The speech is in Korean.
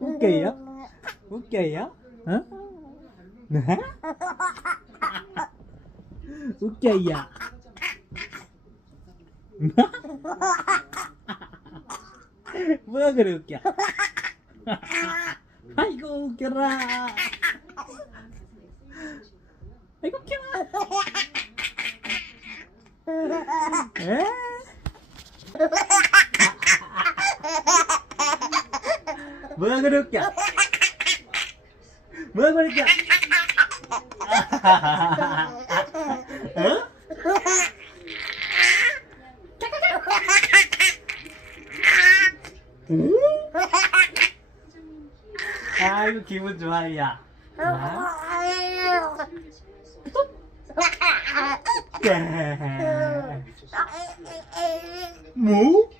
웃겨요? 웃겨요? 어? 네? 웃겨요? 뭐야 그래 웃겨? 아이고 웃겨라. 아이고 웃겨라. 에? 뭐야 그래 웃겨? 뭐야 그래 웃겨? 어? 아이고 기분 좋아 야. 뭐?